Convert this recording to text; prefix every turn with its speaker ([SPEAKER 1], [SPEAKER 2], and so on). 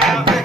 [SPEAKER 1] happy.